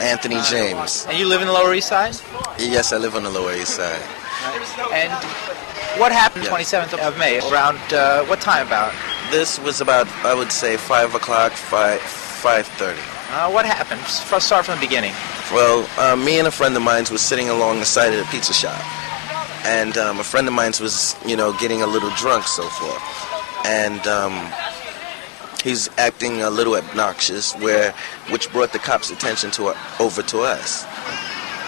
Anthony James. And you live in the Lower East Side? Yes, I live on the Lower East Side. And what happened 27th of May? Around what time about? This was about, I would say, 5 o'clock, 5:30. What happened? Just start from the beginning. Well, me and a friend of mine was sitting along the side of the pizza shop. And a friend of mine was, getting a little drunk, so forth. And he's acting a little obnoxious, which brought the cops' attention over to us.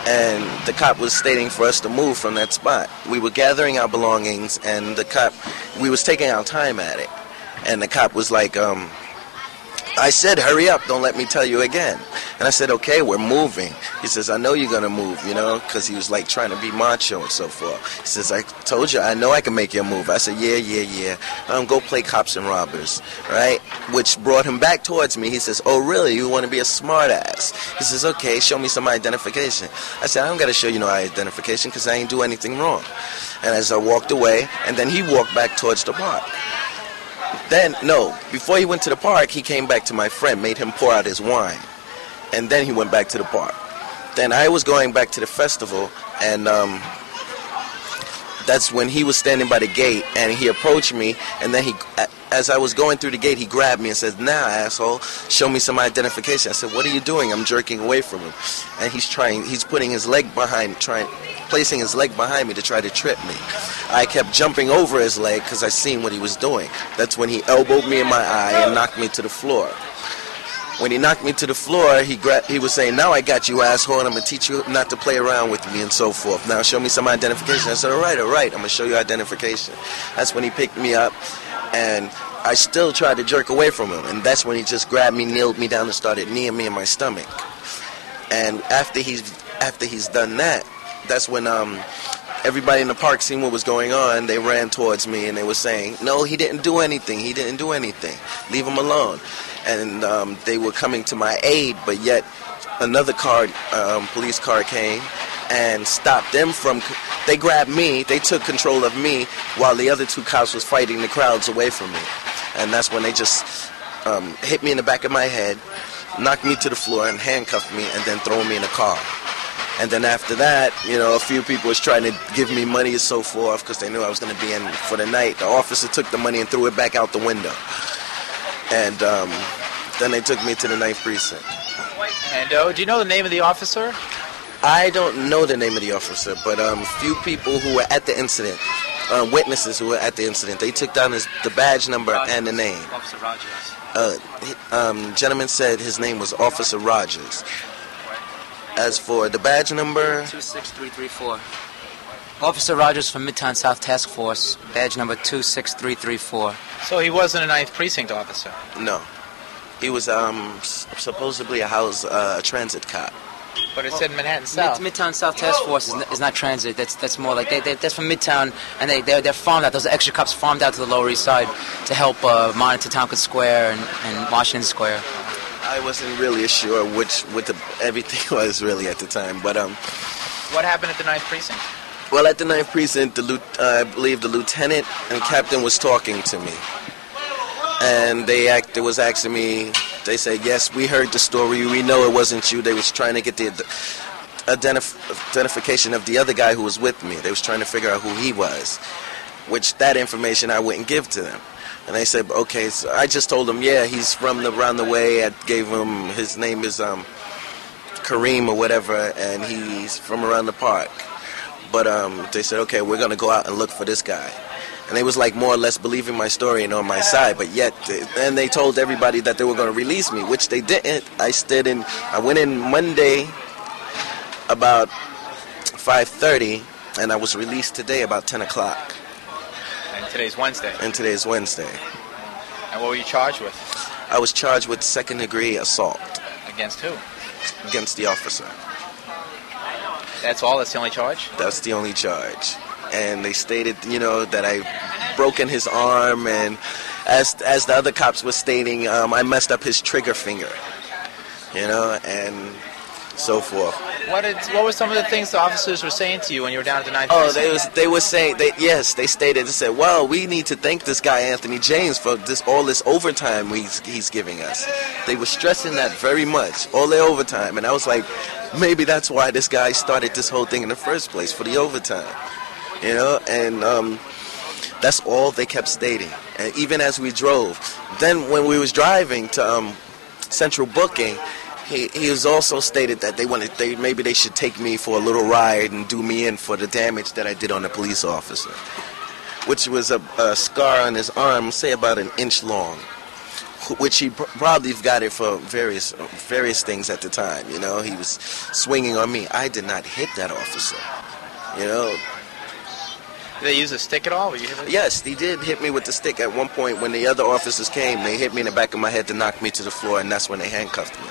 And the cop was stating for us to move from that spot. We were gathering our belongings, and we was taking our time at it. And the cop was like, I said, hurry up, don't let me tell you again. And I said, okay, we're moving. He says, I know you're going to move, because he was like trying to be macho and so forth. He says, I told you, I know I can make you move. I said, yeah. Go play cops and robbers, right? Which brought him back towards me. He says, oh, really? You want to be a smart ass? He says, okay, show me some identification. I said, I don't got to show you no identification because I ain't do anything wrong. And as I walked away, and then he walked back towards the park. Before he went to the park, he came back to my friend, made him pour out his wine. And then he went back to the park. Then I was going back to the festival, and that's when he was standing by the gate, and he approached me, and then as I was going through the gate, he grabbed me and said, now, asshole, show me some identification. I said, what are you doing? I'm jerking away from him. And he's putting his leg placing his leg behind me to try to trip me. I kept jumping over his leg because I seen what he was doing. That's when he elbowed me in my eye and knocked me to the floor. When he knocked me to the floor, he was saying, now I got you, asshole, and I'm going to teach you not to play around with me and so forth. Now show me some identification. I said, all right, I'm going to show you identification. That's when he picked me up, and I still tried to jerk away from him. And that's when he just grabbed me, kneeled me down, and started kneeing me in my stomach. And after he's done that, that's when everybody in the park seen what was going on. They ran towards me, and they were saying, no, he didn't do anything. Leave him alone. And they were coming to my aid, but yet another police car came and stopped them from... They grabbed me, they took control of me, while the other two cops was fighting the crowds away from me. And that's when they just hit me in the back of my head, knocked me to the floor, and handcuffed me, and then throw me in a car. And then after that, a few people was trying to give me money and so forth because they knew I was going to be in for the night. The officer took the money and threw it back out the window. And then they took me to the 9th precinct. And do you know the name of the officer? I don't know the name of the officer, but few people who were at the incident, witnesses who were at the incident, they took down the badge number and the name. Officer Rogers. Gentleman said his name was Officer Rogers. As for the badge number... 26334. Officer Rogers from Midtown South Task Force, badge number 26334. So he wasn't a 9th Precinct officer? No. He was supposedly a transit cop. But it said Manhattan South. Midtown South Task Force is not transit. That's more like that's from Midtown, and they're farmed out. Those are extra cops farmed out to the Lower East Side to help monitor Tompkins Square and Washington Square. I wasn't really sure what everything was really at the time, but What happened at the 9th Precinct? Well, at the 9th Precinct, I believe the lieutenant and captain was talking to me, and they was asking me. They said, "Yes, we heard the story. We know it wasn't you." They was trying to get the identification of the other guy who was with me. They was trying to figure out who he was, which that information I wouldn't give to them. And they said, okay, so I just told them, yeah, he's from around the way. I gave him, his name is Kareem or whatever, and he's from around the park. But they said, okay, we're going to go out and look for this guy. And they was like more or less believing my story and on my side, but yet, and they told everybody that they were going to release me, which they didn't. I went in Monday about 5:30, and I was released today about 10 o'clock. And today's Wednesday. And today's Wednesday. And what were you charged with? I was charged with second-degree assault. Against who? Against the officer. That's all? That's the only charge? That's the only charge. And they stated, that I broken his arm, and as the other cops were stating, I messed up his trigger finger, and so forth. What were some of the things the officers were saying to you when you were down at the 9th? Oh, they were saying they stated, they said, well, we need to thank this guy Anthony James for all this overtime he's giving us. They were stressing that very much, all their overtime, and I was like, maybe that's why this guy started this whole thing in the first place, for the overtime, you know. And that's all they kept stating. And even as we drove, then when we was driving to Central Booking, he was also stated that maybe they should take me for a little ride and do me in for the damage that I did on the police officer, which was a scar on his arm, say about an inch long, which he probably got it for various things at the time. You know, he was swinging on me. I did not hit that officer. You know. Did they use a stick at all? Yes, he did hit me with the stick at one point. When the other officers came, they hit me in the back of my head to knock me to the floor, and that's when they handcuffed me.